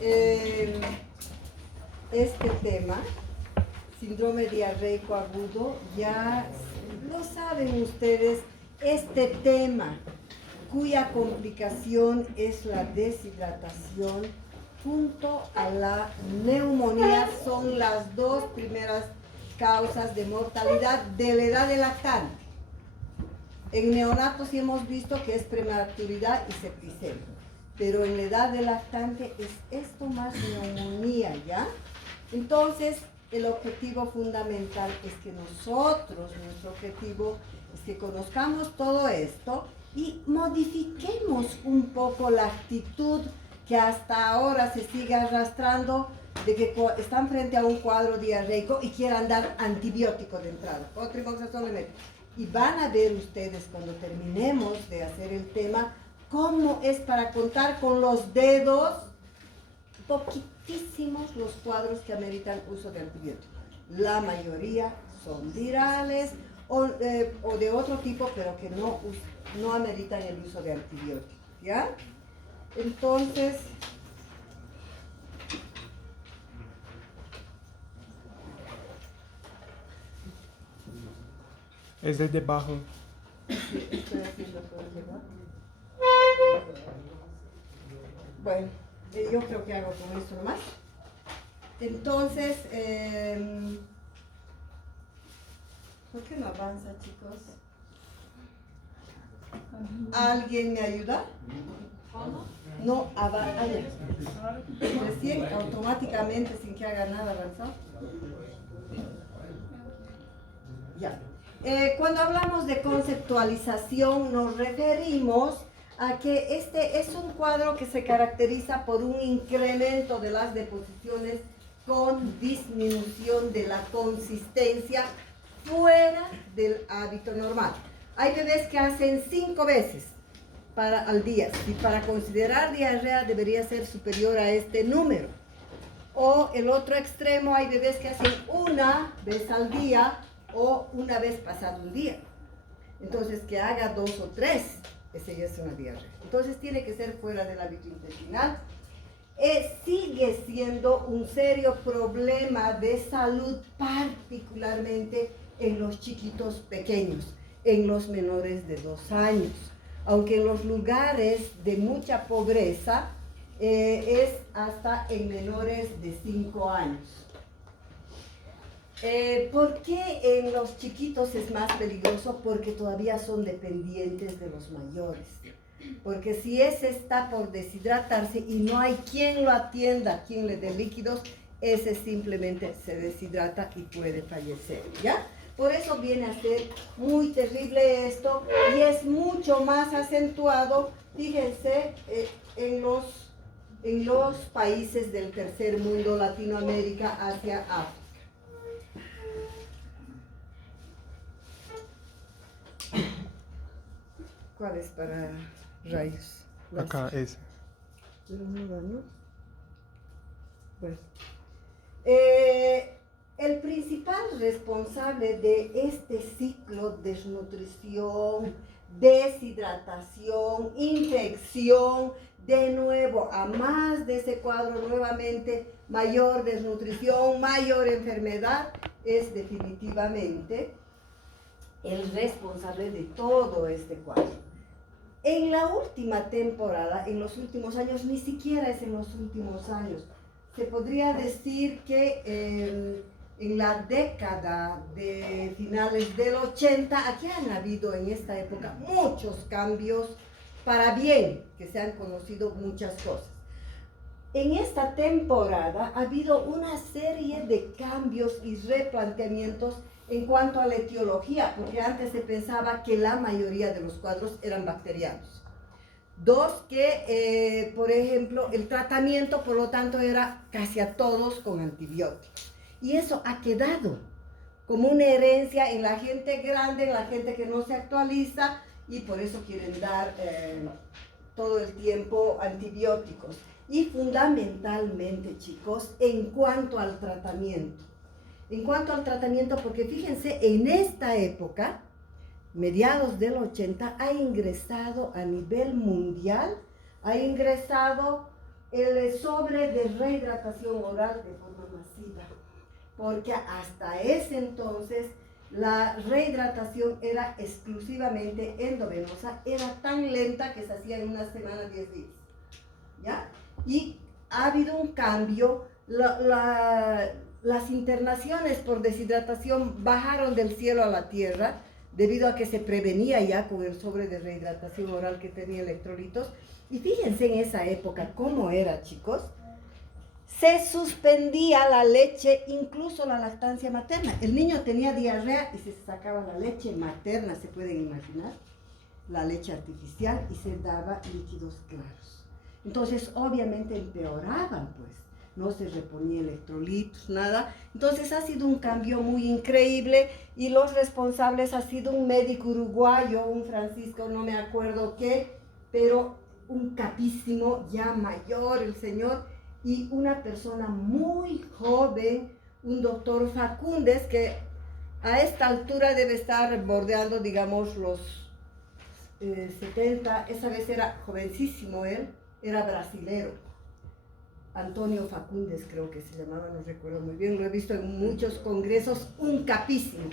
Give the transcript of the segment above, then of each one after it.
eh, este tema, síndrome diarreico agudo, ya lo saben ustedes, este tema cuya complicación es la deshidratación junto a la neumonía son las dos primeras causas de mortalidad de la edad de lactante. En neonatos sí hemos visto que es prematuridad y septicemia, pero en la edad de lactante es esto más neumonía, ¿ya? Entonces, el objetivo fundamental es que nosotros, nuestro objetivo es que conozcamos todo esto y modifiquemos un poco la actitud que hasta ahora se sigue arrastrando de que están frente a un cuadro diarreico y quieran dar antibiótico de entrada, o trimoxazol le meten. Y van a ver ustedes cuando terminemos de hacer el tema cómo es para contar con los dedos poquitísimos los cuadros que ameritan uso de antibiótico. La mayoría son virales o de otro tipo, pero que no ameritan el uso de antibióticos, ¿ya? Entonces, es desde abajo. sí, estoy haciendo todo llevar. Bueno, yo creo que hago con esto nomás. Entonces, ¿por qué no avanza, chicos? ¿Alguien me ayuda? No avanza. Recién, automáticamente, sin que haga nada, avanzó. Ya. Cuando hablamos de conceptualización, nos referimos a que este es un cuadro que se caracteriza por un incremento de las deposiciones con disminución de la consistencia fuera del hábito normal. Hay bebés que hacen 5 veces al día. Si para considerar diarrea debería ser superior a este número. O el otro extremo, hay bebés que hacen 1 vez al día o 1 vez pasado un día. Entonces, que haga 2 o 3, ese ya es una diarrea. Entonces, tiene que ser fuera del hábito intestinal. Sigue siendo un serio problema de salud, particularmente en los chiquitos pequeños, en los menores de 2 años. Aunque en los lugares de mucha pobreza es hasta en menores de 5 años. ¿Por qué en los chiquitos es más peligroso? Porque todavía son dependientes de los mayores. Porque si ese está por deshidratarse y no hay quien lo atienda, quien le dé líquidos, ese simplemente se deshidrata y puede fallecer, ¿ya? Por eso viene a ser muy terrible esto y es mucho más acentuado, fíjense, en los países del tercer mundo, Latinoamérica, Asia, África. ¿Cuál es para rayos? Acá, ese. Pero no va, ¿no? Bueno. El principal responsable de este ciclo, desnutrición, deshidratación, infección, de nuevo, a más de ese cuadro nuevamente, mayor desnutrición, mayor enfermedad, es definitivamente el responsable de todo este cuadro. En la última temporada, en los últimos años, ni siquiera es en los últimos años, se podría decir que en la década de finales del 80, aquí han habido en esta época muchos cambios para bien, que se han conocido muchas cosas. En esta temporada ha habido una serie de cambios y replanteamientos en cuanto a la etiología, porque antes se pensaba que la mayoría de los cuadros eran bacterianos. 2, que por ejemplo el tratamiento por lo tanto era casi a todos con antibióticos. Y eso ha quedado como una herencia en la gente grande, en la gente que no se actualiza y por eso quieren dar todo el tiempo antibióticos. Y fundamentalmente, chicos, en cuanto al tratamiento. En cuanto al tratamiento, porque fíjense, en esta época, mediados del 80, ha ingresado a nivel mundial, ha ingresado el sobre de rehidratación oral de forma masiva, porque hasta ese entonces la rehidratación era exclusivamente endovenosa, era tan lenta que se hacía en una semana, 10 días, ¿ya? Y ha habido un cambio, las internaciones por deshidratación bajaron del cielo a la tierra, debido a que se prevenía ya con el sobre de rehidratación oral que tenía electrolitos. Y fíjense en esa época cómo era, chicos. Se suspendía la leche, incluso la lactancia materna. El niño tenía diarrea y se sacaba la leche materna, se pueden imaginar, la leche artificial, y se daba líquidos claros. Entonces, obviamente empeoraban, pues. No se reponía electrolitos, nada. Entonces ha sido un cambio muy increíble, y los responsables ha sido un médico uruguayo, un Francisco, no me acuerdo qué, pero un capísimo, ya mayor el señor, y una persona muy joven, un doctor Facúndez, que a esta altura debe estar bordeando, digamos, los 70, esa vez era jovencísimo él, era brasilero. Antonio Facúndez creo que se llamaba, no recuerdo muy bien, lo he visto en muchos congresos, un capísimo.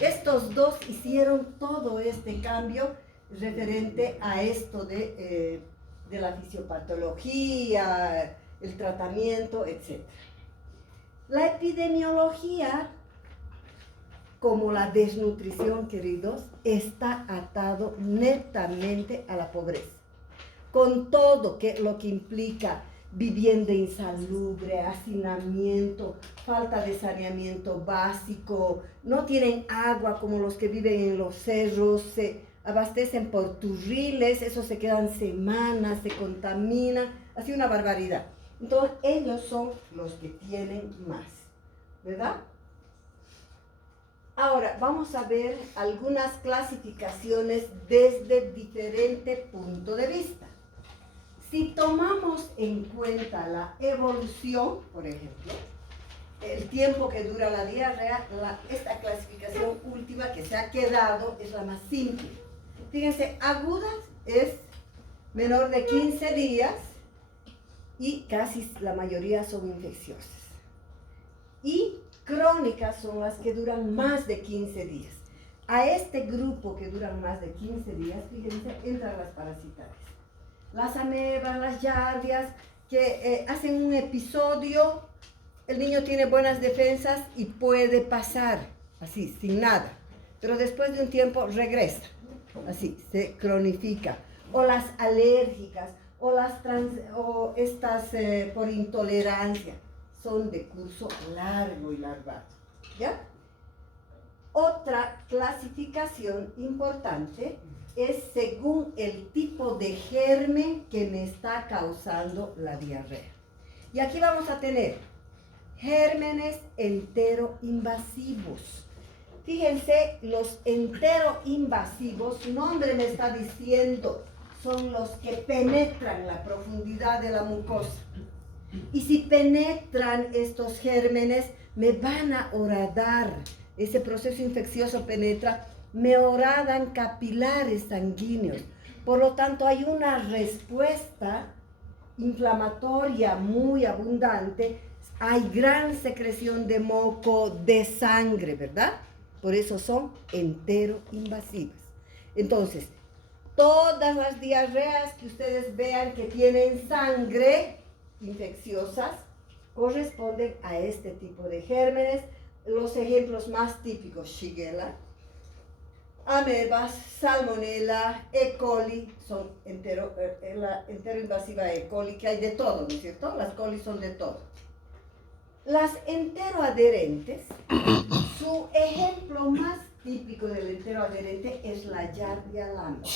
Estos dos hicieron todo este cambio referente a esto de la fisiopatología, el tratamiento, etc. La epidemiología, como la desnutrición, queridos, está atado netamente a la pobreza, con todo lo que implica vivienda insalubre, hacinamiento, falta de saneamiento básico, no tienen agua como los que viven en los cerros, se abastecen por turriles, eso se quedan semanas, se contamina, así una barbaridad. Entonces ellos son los que tienen más, ¿verdad? Ahora vamos a ver algunas clasificaciones desde diferente punto de vista. Si tomamos en cuenta la evolución, por ejemplo, el tiempo que dura la diarrea, esta clasificación última que se ha quedado es la más simple. Fíjense, agudas es menor de 15 días y casi la mayoría son infecciosas. Y crónicas son las que duran más de 15 días. A este grupo que duran más de 15 días, fíjense, entran las parasitarias. Las amebas, las yardias, que hacen un episodio, el niño tiene buenas defensas y puede pasar así, sin nada. Pero después de un tiempo regresa, así, se cronifica. O las alérgicas, o estas por intolerancia, son de curso largo y larvado, ¿ya? Otra clasificación importante es según el tipo de germen que me está causando la diarrea. Y aquí vamos a tener gérmenes enteroinvasivos. Fíjense, los enteroinvasivos, su nombre me está diciendo, son los que penetran la profundidad de la mucosa. Y si penetran estos gérmenes, me van a horadar. Ese proceso infeccioso penetra, me horadan capilares sanguíneos. Por lo tanto, hay una respuesta inflamatoria muy abundante. Hay gran secreción de moco, de sangre, ¿verdad? Por eso son enteroinvasivas. Entonces, todas las diarreas que ustedes vean que tienen sangre infecciosas corresponden a este tipo de gérmenes. Los ejemplos más típicos: Shigella, amebas, salmonella, E. coli, son la enteroinvasiva E. coli, que hay de todo, ¿no es cierto? Las coli son de todo. Las enteroadherentes, su ejemplo más típico del enteroadherente es la Giardia lambda.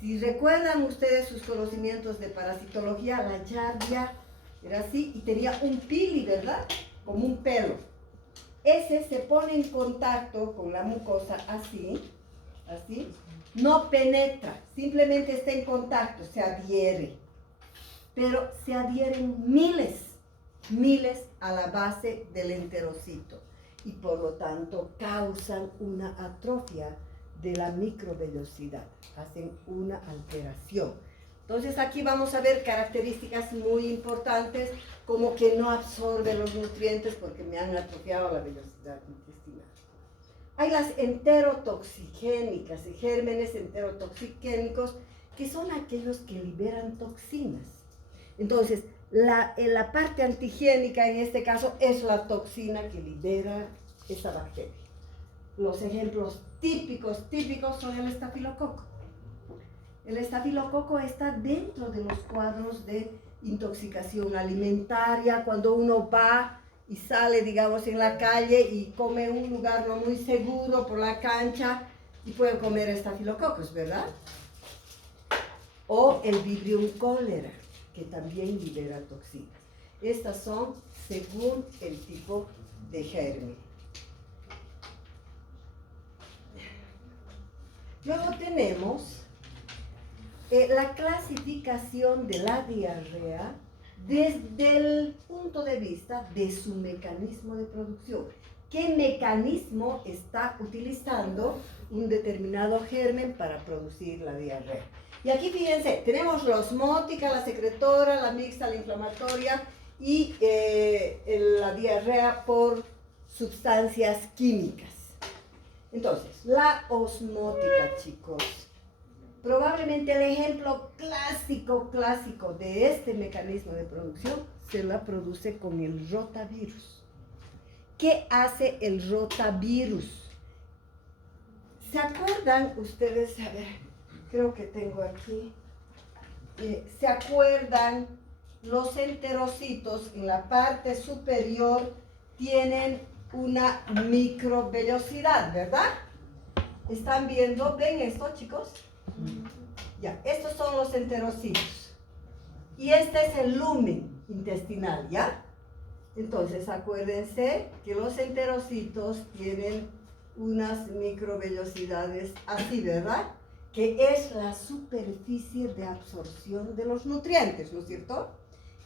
Si recuerdan ustedes sus conocimientos de parasitología, la Giardia era así y tenía un pili, ¿verdad? Como un pelo. Ese se pone en contacto con la mucosa así, no penetra, simplemente está en contacto, se adhiere. Pero se adhieren miles a la base del enterocito y por lo tanto causan una atrofia de la microvellosidad, hacen una alteración. Entonces aquí vamos a ver características muy importantes, como que no absorbe los nutrientes porque me han atrofiado la velocidad intestinal. Hay las enterotoxigénicas, gérmenes enterotoxigénicos, que son aquellos que liberan toxinas. Entonces, la parte antigénica en este caso es la toxina que libera esa bacteria. Los ejemplos típicos son el estafilococo. El estafilococo está dentro de los cuadros de intoxicación alimentaria, cuando uno va y sale, digamos, en la calle y come en un lugar no muy seguro por la cancha y puede comer estafilococos, ¿verdad? O el Vibrio cholera, que también libera toxinas. Estas son según el tipo de germen. Luego tenemos la clasificación de la diarrea desde el punto de vista de su mecanismo de producción. ¿Qué mecanismo está utilizando un determinado germen para producir la diarrea? Y aquí fíjense, tenemos la osmótica, la secretora, la mixta, la inflamatoria y la diarrea por sustancias químicas. Entonces, la osmótica, chicos. Probablemente el ejemplo clásico de este mecanismo de producción se la produce con el rotavirus. ¿Qué hace el rotavirus? ¿Se acuerdan ustedes? A ver, creo que tengo aquí. ¿Se acuerdan? Los enterocitos en la parte superior tienen una microvellosidad, ¿verdad? ¿Están viendo? ¿Ven esto, chicos? Ya, estos son los enterocitos. Y este es el lumen intestinal, ¿ya? Entonces, acuérdense que los enterocitos tienen unas microvellosidades así, ¿verdad? Que es la superficie de absorción de los nutrientes, ¿no es cierto?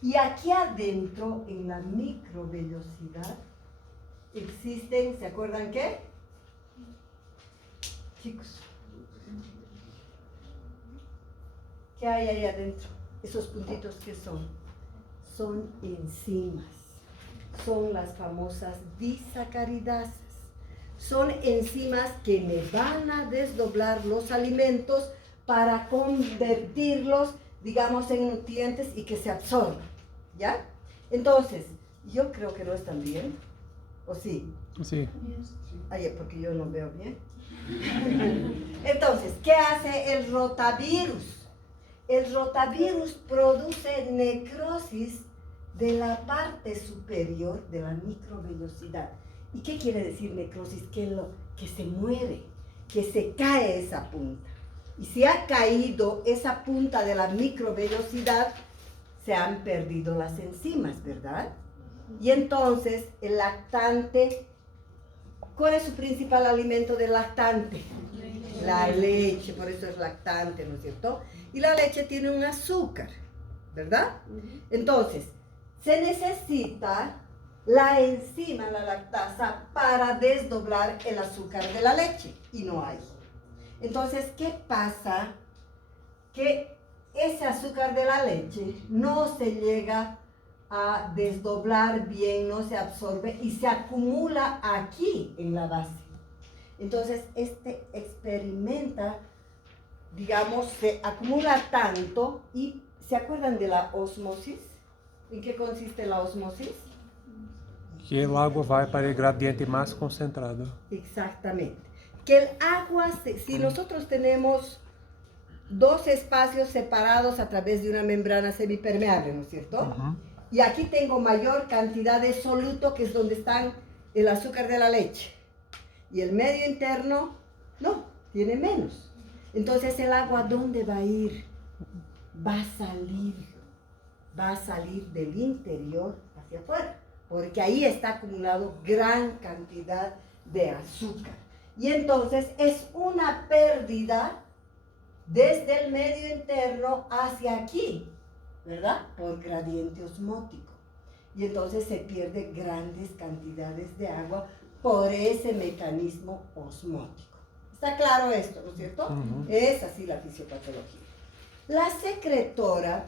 Y aquí adentro, en la microvellosidad, existen, ¿se acuerdan qué? Chicos, ¿qué hay ahí adentro? Esos puntitos, ¿qué son? Son enzimas. Son las famosas disacaridasas. Son enzimas que me van a desdoblar los alimentos para convertirlos, digamos, en nutrientes y que se absorban, ¿ya? Entonces, yo creo que no están bien, ¿o sí? Sí. Ay, porque yo no veo bien. Entonces, ¿qué hace el rotavirus? El rotavirus produce necrosis de la parte superior de la microvellosidad. ¿Y qué quiere decir necrosis? Que se muere, que se cae esa punta. Y si ha caído esa punta de la microvellosidad, se han perdido las enzimas, ¿verdad? Y entonces el lactante, ¿cuál es su principal alimento del lactante? La leche, por eso es lactante, ¿no es cierto? Y la leche tiene un azúcar, ¿verdad? Entonces, se necesita la enzima, la lactasa, para desdoblar el azúcar de la leche, y no hay. Entonces, ¿qué pasa? Que ese azúcar de la leche no se llega a desdoblar bien, no se absorbe y se acumula aquí en la base. Entonces, este experimenta, digamos, se acumula tanto y ¿se acuerdan de la osmosis? ¿En qué consiste la osmosis? Que el agua va para el gradiente más concentrado. Exactamente. Que el agua, si nosotros tenemos dos espacios separados a través de una membrana semipermeable, ¿no es cierto? Uhum. Y aquí tengo mayor cantidad de soluto, que es donde están el azúcar de la leche. Y el medio interno, no, tiene menos. Entonces, ¿el agua dónde va a ir? Va a salir del interior hacia afuera, porque ahí está acumulado gran cantidad de azúcar. Y entonces es una pérdida desde el medio interno hacia aquí, ¿verdad? Por gradiente osmótico. Y entonces se pierde grandes cantidades de agua por ese mecanismo osmótico. ¿Está claro esto, no es cierto? Uhum. Es así la fisiopatología. La secretora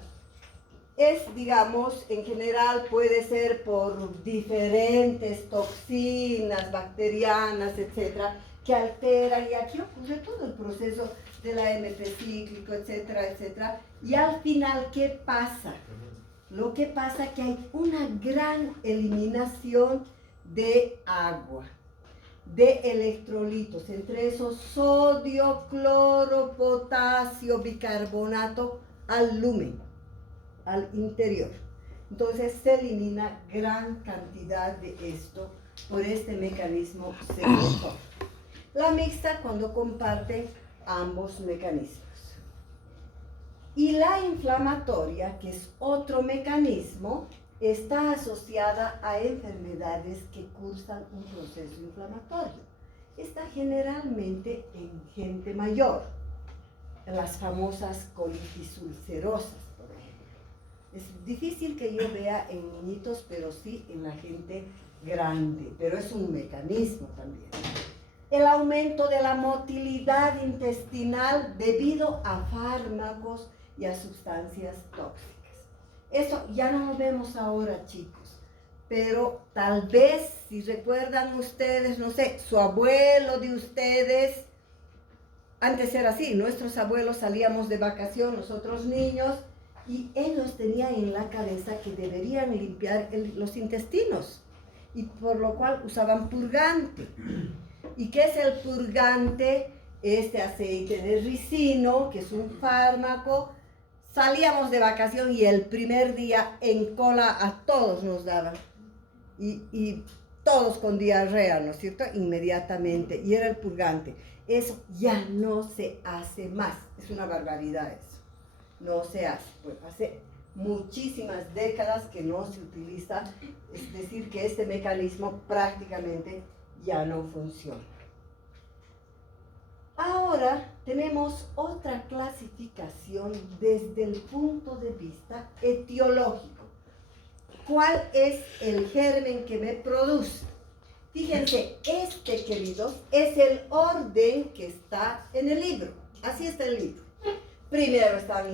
es, digamos, en general puede ser por diferentes toxinas bacterianas, etcétera, que alteran, y aquí ocurre todo el proceso de la AMP cíclico, etcétera, etcétera. Y al final, ¿qué pasa? Lo que pasa es que hay una gran eliminación de agua, de electrolitos, entre esos sodio, cloro, potasio, bicarbonato al lumen, al interior. Entonces se elimina gran cantidad de esto por este mecanismo secretor. La mixta cuando comparten ambos mecanismos. Y la inflamatoria, que es otro mecanismo, está asociada a enfermedades que cursan un proceso inflamatorio. Está generalmente en gente mayor, las famosas colitis ulcerosas, por ejemplo. Es difícil que yo vea en niñitos, pero sí en la gente grande, pero es un mecanismo también. El aumento de la motilidad intestinal debido a fármacos y a sustancias tóxicas. Eso ya no lo vemos ahora, chicos, pero tal vez, si recuerdan ustedes, no sé, su abuelo de ustedes, antes era así, nuestros abuelos salíamos de vacación, nosotros niños, y ellos tenían en la cabeza que deberían limpiar los intestinos, y por lo cual usaban purgante. ¿Y qué es el purgante? Este aceite de ricino, que es un fármaco. Salíamos de vacación y el primer día en cola a todos nos daban. Y todos con diarrea, ¿no es cierto? Inmediatamente. Y era el purgante. Eso ya no se hace más. Es una barbaridad eso. No se hace. Pues hace muchísimas décadas que no se utiliza. Es decir, que este mecanismo prácticamente ya no funciona. Ahora tenemos otra clasificación desde el punto de vista etiológico. ¿Cuál es el germen que me produce? Fíjense, este, queridos, es el orden que está en el libro. Así está el libro. Primero están,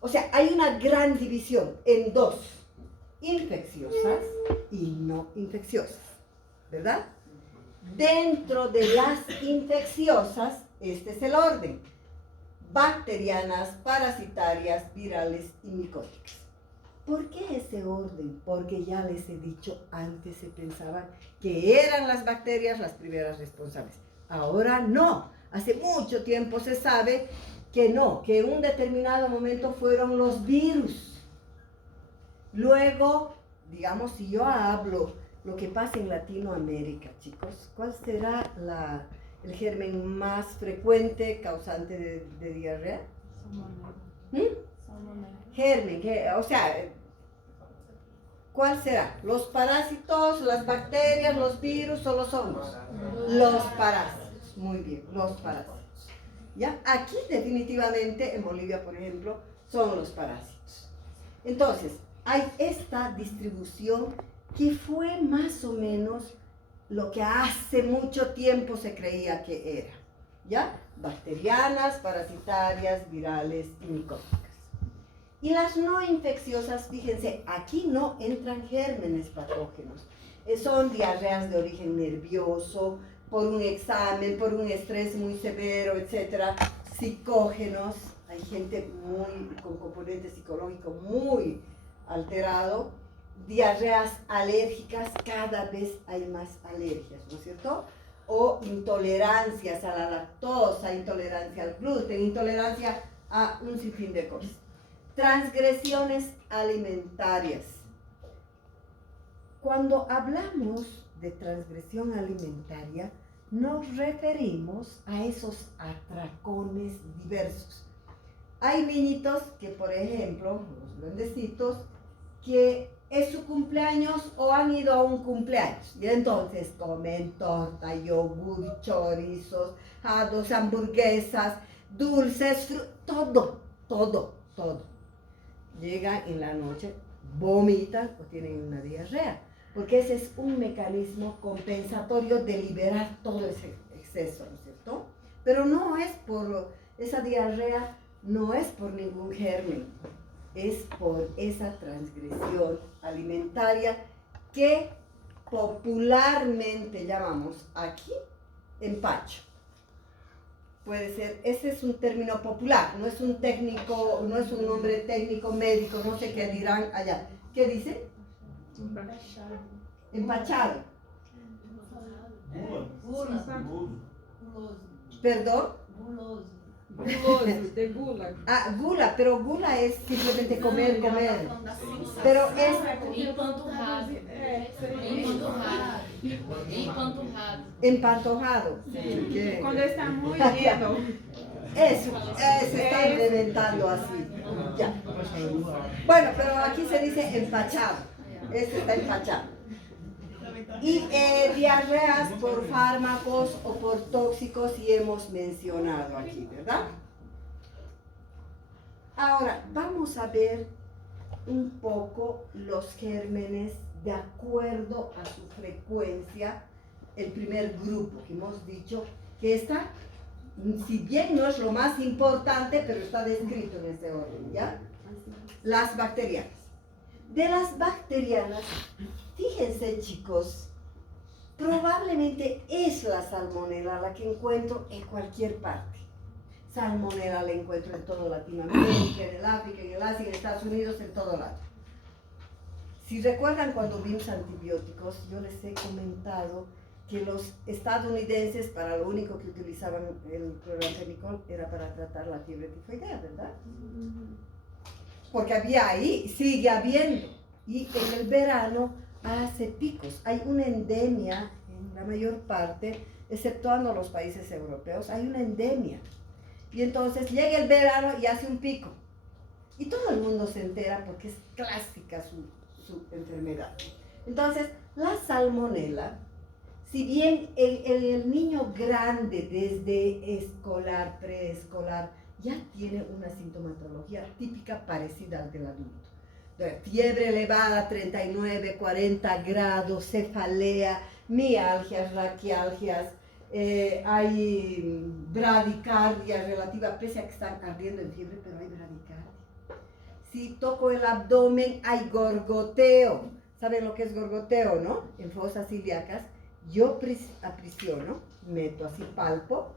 o sea, hay una gran división en dos, infecciosas y no infecciosas, ¿verdad? Dentro de las infecciosas, este es el orden: bacterianas, parasitarias, virales y micóticas. ¿Por qué ese orden? Porque ya les he dicho, antes se pensaban que eran las bacterias las primeras responsables. Ahora no. Hace mucho tiempo se sabe que no, que en un determinado momento fueron los virus. Luego, digamos, si yo hablo lo que pasa en Latinoamérica, chicos, ¿cuál será el germen más frecuente causante de diarrea? Germen, o sea, ¿cuál será? ¿Los parásitos, las bacterias, los virus o los hongos? Los parásitos, muy bien, los parásitos. ¿Ya? Aquí definitivamente, en Bolivia, por ejemplo, son los parásitos. Entonces, hay esta distribución que fue más o menos lo que hace mucho tiempo se creía que era, ¿ya? Bacterianas, parasitarias, virales y micóticas. Y las no infecciosas, fíjense, aquí no entran gérmenes patógenos. Son diarreas de origen nervioso, por un examen, por un estrés muy severo, etcétera, psicógenos. Hay gente con componente psicológico muy alterado. Diarreas alérgicas, cada vez hay más alergias, ¿no es cierto? O intolerancias a la lactosa, intolerancia al gluten, intolerancia a un sinfín de cosas. Transgresiones alimentarias. Cuando hablamos de transgresión alimentaria, nos referimos a esos atracones diversos. Hay niñitos que, por ejemplo, los grandecitos, que es su cumpleaños o han ido a un cumpleaños y entonces comen torta, yogur, chorizos, hados, hamburguesas, dulces, todo. Llegan en la noche, vomitan o tienen una diarrea, porque ese es un mecanismo compensatorio de liberar todo ese exceso, ¿no es cierto? Pero no es por esa diarrea, no es por ningún germen, es por esa transgresión alimentaria que popularmente llamamos aquí empacho. Puede ser, ese es un término popular, no es un técnico, no es un nombre técnico, médico, no sé qué dirán allá. ¿Qué dice? Empachado. ¿Perdón? Guloso, de gula. Ah, gula, pero gula es simplemente comer. Pero es Empanturrado. empantojado. Cuando está muy lleno. Eso, se está implementando así. Ya. Bueno, pero aquí se dice empachado. Este está empachado. Y diarreas por fármacos o por tóxicos, y hemos mencionado aquí, ¿verdad? Ahora, vamos a ver un poco los gérmenes de acuerdo a su frecuencia. El primer grupo que hemos dicho que está, si bien no es lo más importante, pero está descrito en ese orden, ¿ya? Las bacterianas. De las bacterianas, fíjense, chicos, probablemente es la salmonela la que encuentro en cualquier parte. Salmonela la encuentro en toda Latinoamérica, en el África, en el Asia, en Estados Unidos, en todo lado. Si recuerdan cuando vimos antibióticos, yo les he comentado que los estadounidenses para lo único que utilizaban el cloranfenicol era para tratar la fiebre tifoidea, ¿verdad? Porque había ahí, sigue habiendo, y en el verano hace picos. Hay una endemia en la mayor parte, exceptuando los países europeos, hay una endemia. Y entonces llega el verano y hace un pico. Y todo el mundo se entera porque es clásica su enfermedad. Entonces, la salmonela, si bien el niño grande desde escolar, preescolar, ya tiene una sintomatología típica parecida al del adulto. Fiebre elevada, 39, 40 grados, cefalea, mialgias, raquialgias, hay bradicardia relativa, pese a que están ardiendo en fiebre, pero hay bradicardia. Si toco el abdomen, hay gorgoteo. ¿Saben lo que es gorgoteo, no? En fosas ilíacas, yo aprisiono, meto así, palpo,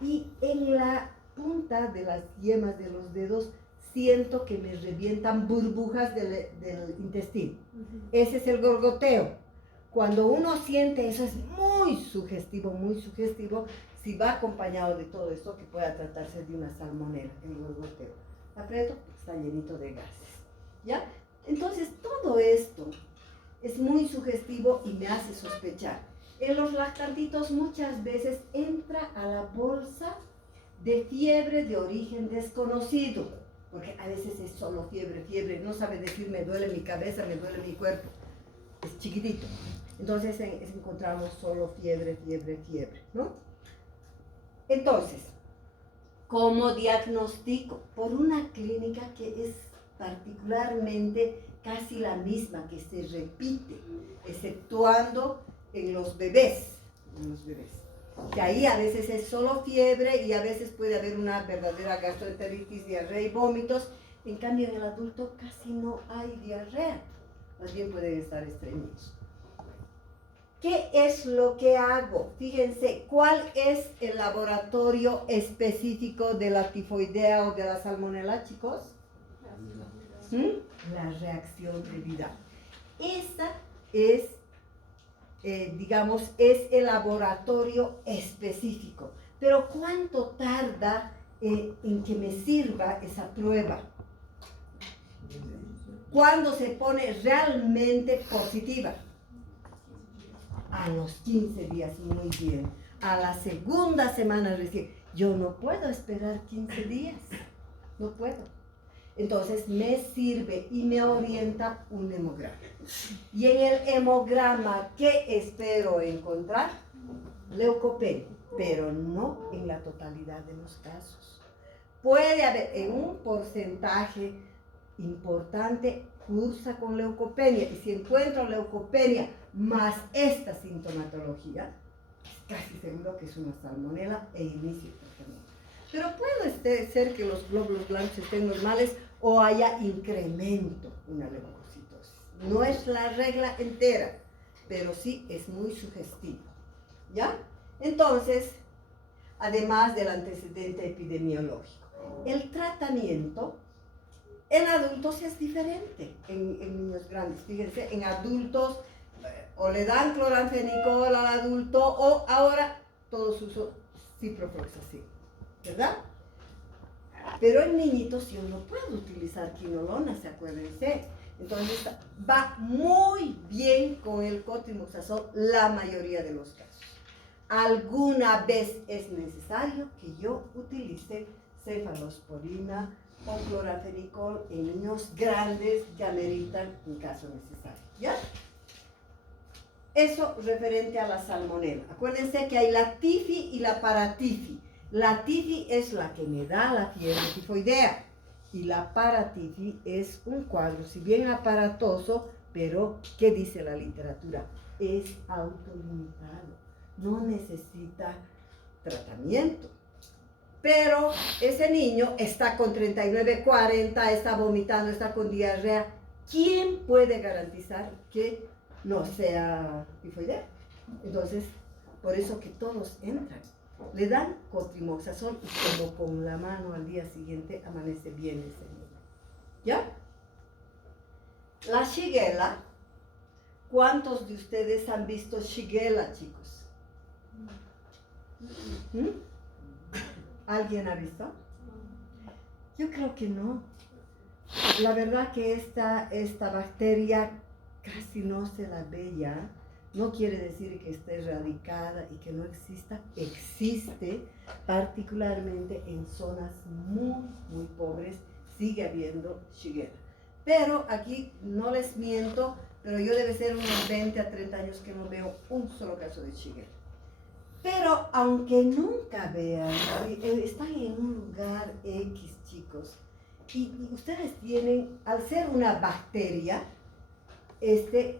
y en la punta de las yemas de los dedos siento que me revientan burbujas del intestino. Ese es el gorgoteo. Cuando uno siente eso es muy sugestivo, si va acompañado de todo esto, que pueda tratarse de una salmonela, el gorgoteo. Aprieto, está llenito de gases, ¿ya? Entonces, todo esto es muy sugestivo y me hace sospechar. En los lactantitos muchas veces entra a la bolsa de fiebre de origen desconocido, porque a veces es solo fiebre, no sabe decir me duele mi cabeza, me duele mi cuerpo, es chiquitito. Entonces encontramos solo fiebre, ¿no? Entonces, ¿cómo diagnostico? Por una clínica que es particularmente casi la misma, que se repite, exceptuando en los bebés. Que ahí a veces es solo fiebre y a veces puede haber una verdadera gastroenteritis, diarrea y vómitos. En cambio, en el adulto casi no hay diarrea, más bien pueden estar estreñidos. ¿Qué es lo que hago? Fíjense, ¿cuál es el laboratorio específico de la tifoidea o de la salmonela, chicos? La reacción de Vidal. Esa es, digamos, es el laboratorio específico. Pero ¿cuánto tarda en que me sirva esa prueba? ¿Cuándo se pone realmente positiva? A los 15 días, muy bien. A la segunda semana recién. Yo no puedo esperar 15 días. No puedo. Entonces me sirve y me orienta un hemograma. Y en el hemograma, ¿qué espero encontrar? Leucopenia, pero no en la totalidad de los casos. Puede haber en un porcentaje importante cursa con leucopenia, y si encuentro leucopenia más esta sintomatología, es casi seguro que es una salmonela e inicio el tratamiento. Pero puede ser que los glóbulos blancos estén normales o haya incremento en una leucocitosis. No es la regla entera, pero sí es muy sugestivo. ¿Ya? Entonces, además del antecedente epidemiológico, el tratamiento en adultos es diferente en niños grandes. Fíjense, en adultos o le dan cloranfenicol al adulto o ahora todos usan ciprofloxacin, ¿verdad? Pero en niñitos yo no puedo utilizar quinolonas, acuérdense. Entonces va muy bien con el cotrimoxazol la mayoría de los casos. Alguna vez es necesario que yo utilice cefalosporina o cloranfenicol en niños grandes que ameritan en caso necesario, ¿ya? Eso referente a la salmonela. Acuérdense que hay la tifi y la paratifi. La tifi es la que me da la fiebre tifoidea y la paratifi es un cuadro, si bien aparatoso, pero ¿qué dice la literatura? Es autolimitado, no necesita tratamiento. Pero ese niño está con 39, 40, está vomitando, está con diarrea. ¿Quién puede garantizar que no sea tifoidea? Entonces, por eso que todos entran. Le dan cotrimoxazol y como con la mano al día siguiente amanece bien ese niño. ¿Ya? La Shigella. ¿Cuántos de ustedes han visto Shigella, chicos? ¿Mm? ¿Alguien ha visto? Yo creo que no. La verdad que esta bacteria casi no se la ve ya. No quiere decir que esté erradicada y que no exista. Existe, particularmente en zonas muy, muy pobres, sigue habiendo Shigella. Pero aquí no les miento, pero yo debe ser unos 20 a 30 años que no veo un solo caso de Shigella. Pero aunque nunca vean, están en un lugar X, chicos, y ustedes tienen, al ser una bacteria,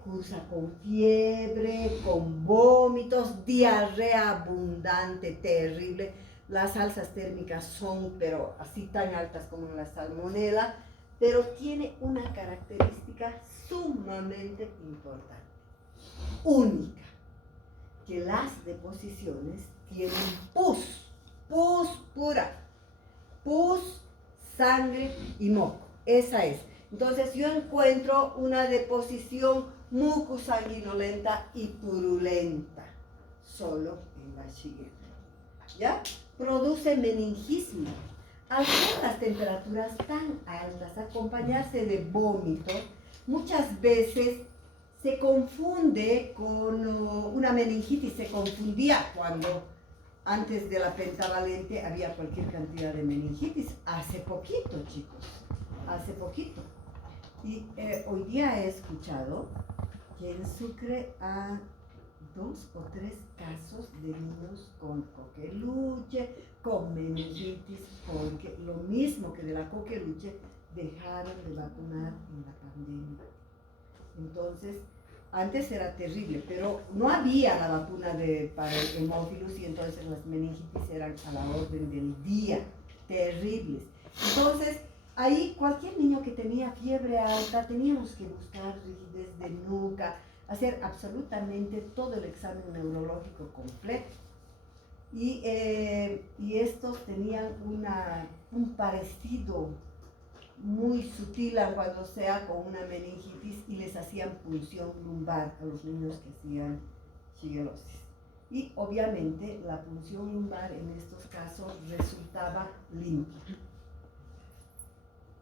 cursa con fiebre, con vómitos, diarrea abundante, terrible. Las alzas térmicas son, pero así tan altas como la salmonela, pero tiene una característica sumamente importante, única, que las deposiciones tienen pus pura, pus, sangre y moco. Esa es. Entonces yo encuentro una deposición mucosanguinolenta y purulenta solo en la Shigella. ¿Ya? Produce meningismo. Al ser las temperaturas tan altas, acompañarse de vómitos, muchas veces se confunde con una meningitis. Se confundía cuando antes de la pentavalente había cualquier cantidad de meningitis. Hace poquito, chicos, hace poquito. Y hoy día he escuchado que en Sucre hay 2 o 3 casos de niños con coqueluche, con meningitis, porque lo mismo que de la coqueluche dejaron de vacunar en la pandemia. Entonces, antes era terrible, pero no había la vacuna para el hemófilus y entonces las meningitis eran a la orden del día, terribles. Entonces, ahí cualquier niño que tenía fiebre alta, teníamos que buscar rigidez de nuca, hacer absolutamente todo el examen neurológico completo. Y estos tenían un parecido muy sutil cuando sea con una meningitis y les hacían punción lumbar a los niños que hacían shigellosis. Y obviamente la punción lumbar en estos casos resultaba limpia.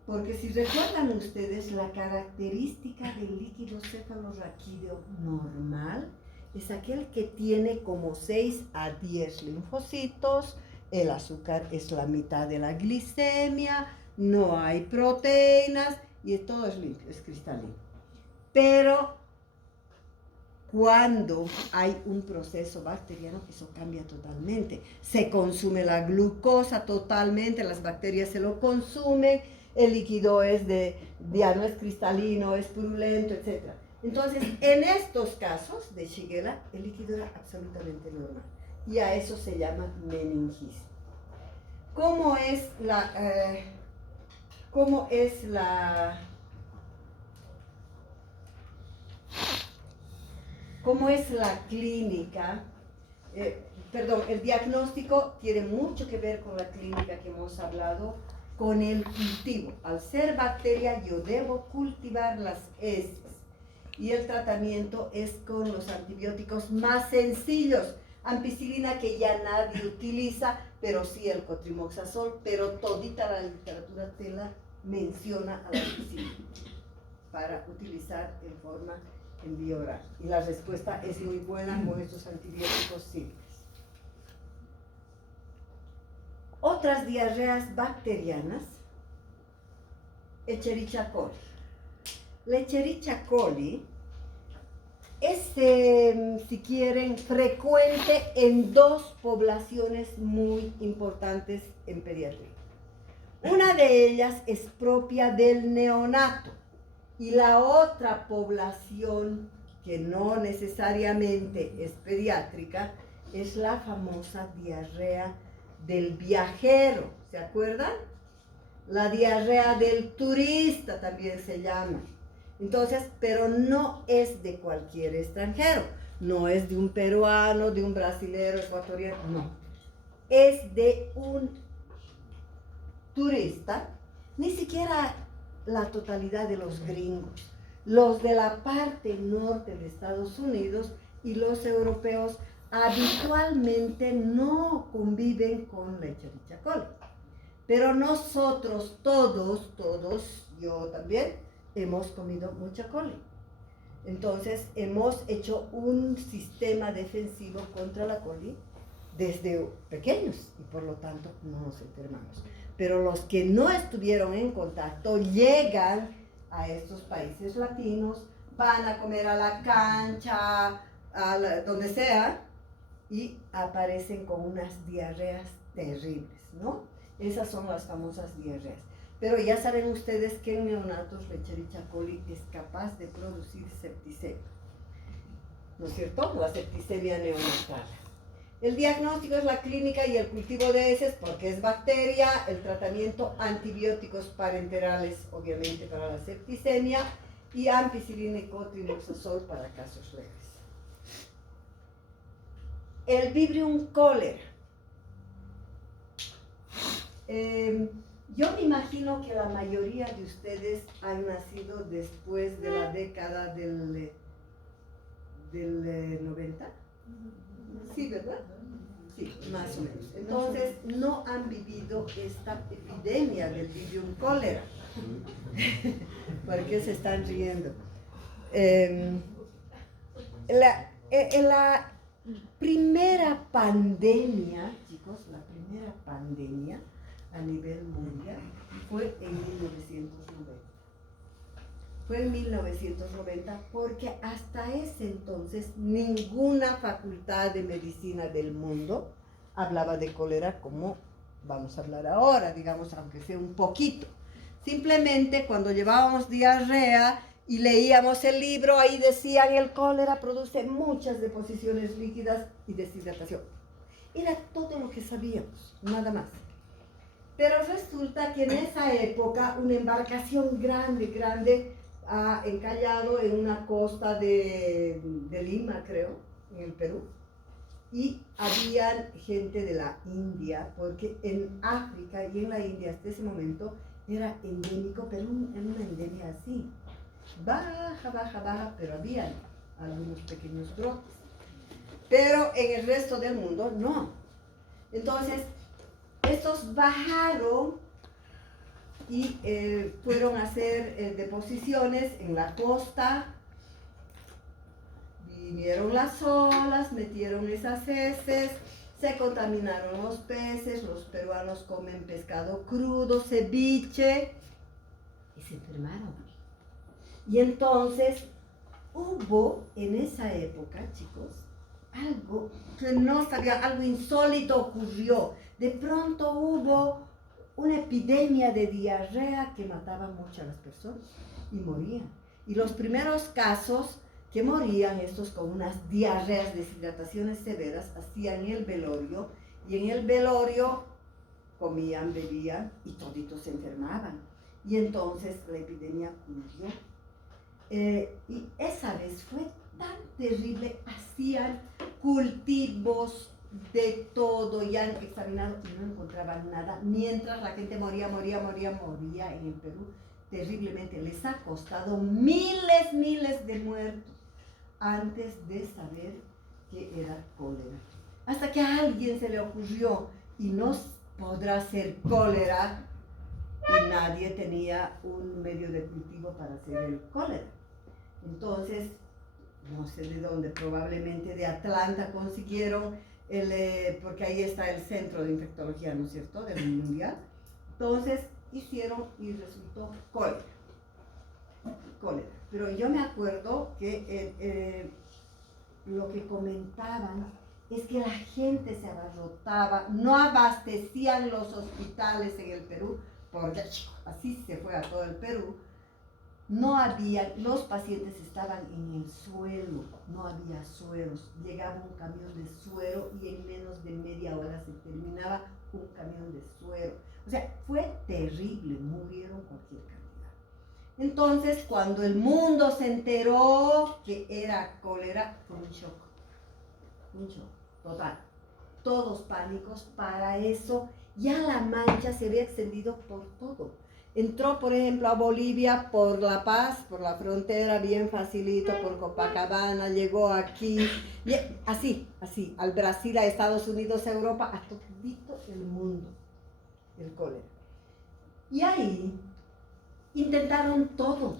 Porque si recuerdan ustedes, la característica del líquido cefalorraquídeo normal es aquel que tiene como 6 a 10 linfocitos, el azúcar es la mitad de la glicemia, no hay proteínas y todo es limpio, es cristalino. Pero cuando hay un proceso bacteriano, eso cambia totalmente. Se consume la glucosa totalmente, las bacterias se lo consumen, el líquido no es cristalino, es purulento, etc. Entonces, en estos casos de Shigella, el líquido era absolutamente normal. Y a eso se llama meningismo. ¿Cómo es la clínica? El diagnóstico tiene mucho que ver con la clínica que hemos hablado, con el cultivo. Al ser bacteria, yo debo cultivar las heces. Y el tratamiento es con los antibióticos más sencillos. Ampicilina, que ya nadie utiliza, pero sí el cotrimoxazol, pero todita la literatura te la menciona a la ampicilina para utilizar en vía oral. Y la respuesta es muy buena con estos antibióticos simples. Otras diarreas bacterianas, Escherichia coli. La Escherichia coli es, si quieren, frecuente en dos poblaciones muy importantes en pediatría. Una de ellas es propia del neonato y la otra población, que no necesariamente es pediátrica, es la famosa diarrea del viajero, ¿se acuerdan? La diarrea del turista también se llama. Entonces, pero no es de cualquier extranjero, no es de un peruano, de un brasilero, ecuatoriano, no. Es de un turista, ni siquiera la totalidad de los gringos, los de la parte norte de Estados Unidos y los europeos habitualmente no conviven con la Escherichia coli. Pero nosotros todos, yo también, hemos comido mucha coli. Entonces hemos hecho un sistema defensivo contra la coli desde pequeños y por lo tanto no nos enfermamos. Pero los que no estuvieron en contacto llegan a estos países latinos, van a comer a la cancha, donde sea, y aparecen con unas diarreas terribles, ¿no? Esas son las famosas diarreas. Pero ya saben ustedes que en neonatos la Escherichia coli es capaz de producir septicemia, ¿no es cierto? La septicemia neonatal. El diagnóstico es la clínica y el cultivo de heces porque es bacteria, el tratamiento antibióticos parenterales, obviamente para la septicemia, y ampicilina y cotrimoxazol para casos leves. El Vibrio cholera. Yo me imagino que la mayoría de ustedes han nacido después de la década del 90. Sí, ¿verdad? Sí, más o menos. Entonces, no han vivido esta epidemia del Vibrio cholera. ¿Por qué se están riendo? La primera pandemia, chicos, la primera pandemia a nivel mundial fue en 1990. Fue en 1990 porque hasta ese entonces ninguna facultad de medicina del mundo hablaba de cólera como vamos a hablar ahora, digamos, aunque sea un poquito. Simplemente cuando llevábamos diarrea y leíamos el libro, ahí decían el cólera produce muchas deposiciones líquidas y deshidratación. Era todo lo que sabíamos, nada más. Pero resulta que en esa época una embarcación grande ha encallado en una costa de Lima, creo, en el Perú, y había gente de la India, porque en África y en la India hasta ese momento era endémico, pero en una endemia así, baja, pero había algunos pequeños brotes. Pero en el resto del mundo no. Entonces, estos bajaron y fueron a hacer deposiciones en la costa. Vinieron las olas, metieron esas heces, se contaminaron los peces, los peruanos comen pescado crudo, ceviche, y se enfermaron. Y entonces hubo en esa época, chicos, algo que no sabía, algo insólito ocurrió. De pronto hubo una epidemia de diarrea que mataba mucho a las personas y morían. Y los primeros casos que morían, estos con unas diarreas, deshidrataciones severas, hacían el velorio, y en el velorio comían, bebían y toditos se enfermaban. Y entonces la epidemia murió. Y esa vez fue tan terrible, hacían cultivos de todo, ya han examinado y no encontraban nada, mientras la gente moría en el Perú, terriblemente. Les ha costado miles de muertos antes de saber que era cólera. Hasta que a alguien se le ocurrió, y no podrá ser cólera, y nadie tenía un medio de cultivo para hacer el cólera. Entonces, no sé de dónde, probablemente de Atlanta consiguieron, porque ahí está el centro de infectología, ¿no es cierto?, del mundial. Entonces, hicieron y resultó cólera. Pero yo me acuerdo que lo que comentaban es que la gente se abarrotaba, no abastecían los hospitales en el Perú, porque así se fue a todo el Perú. No había, los pacientes estaban en el suelo, no había sueros. Llegaba un camión de suero y en menos de media hora se terminaba un camión de suero. O sea, fue terrible, murieron cualquier cantidad. Entonces, cuando el mundo se enteró que era cólera, fue un shock total. Todos pánicos. Para eso ya la mancha se había extendido por todo. Entró, por ejemplo, a Bolivia por La Paz, por la frontera, bien facilito, por Copacabana, llegó aquí, y así, al Brasil, a Estados Unidos, a Europa, a todito el mundo, el cólera. Y ahí intentaron todo.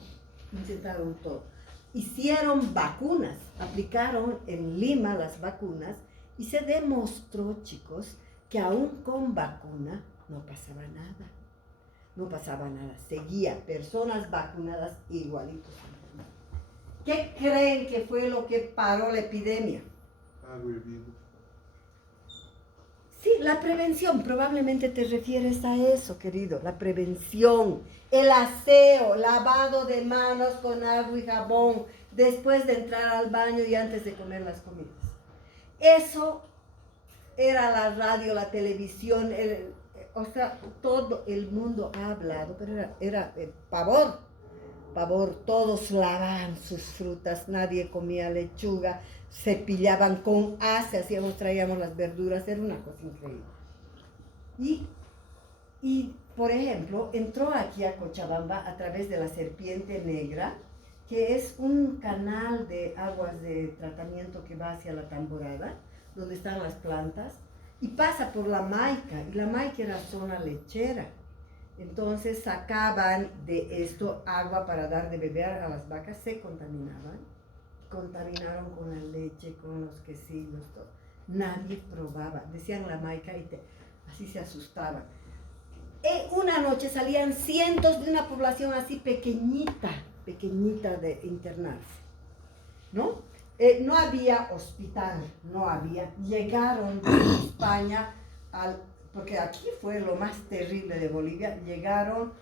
Hicieron vacunas, aplicaron en Lima las vacunas, y se demostró, chicos, que aún con vacuna no pasaba nada, seguía personas vacunadas igualitos. ¿Qué creen que fue lo que paró la epidemia? Agua hervida. Sí, la prevención, probablemente te refieres a eso, querido, la prevención, el aseo, lavado de manos con agua y jabón, después de entrar al baño y antes de comer las comidas. Eso era la radio, la televisión, o sea, todo el mundo ha hablado, pero era pavor, todos lavaban sus frutas, nadie comía lechuga, cepillaban con ase, traíamos las verduras, era una cosa increíble. Y por ejemplo, entró aquí a Cochabamba a través de la Serpiente Negra, que es un canal de aguas de tratamiento que va hacia la Tamborada, donde están las plantas, y pasa por la Maica, y la Maica era zona lechera. Entonces sacaban de esto agua para dar de beber a las vacas, se contaminaron con la leche, con los quesillos, todo. Nadie probaba, decían la Maica y así se asustaban. Una noche salían cientos de una población así pequeñita de internarse, ¿no? No había hospital, llegaron de España, porque aquí fue lo más terrible de Bolivia, llegaron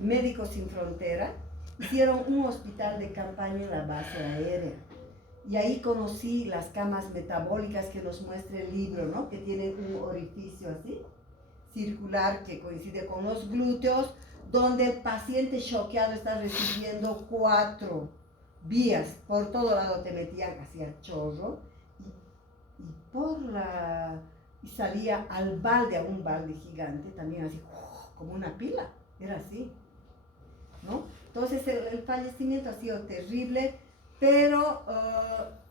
Médicos Sin Frontera, hicieron un hospital de campaña en la base aérea, y ahí conocí las camas metabólicas que nos muestra el libro, ¿no? Que tienen un orificio así, circular, que coincide con los glúteos, donde el paciente choqueado está recibiendo 4 vías, por todo lado te metían hacia chorro, y salía al balde, a un balde gigante, también así, como una pila, era así, ¿no? Entonces el fallecimiento ha sido terrible, pero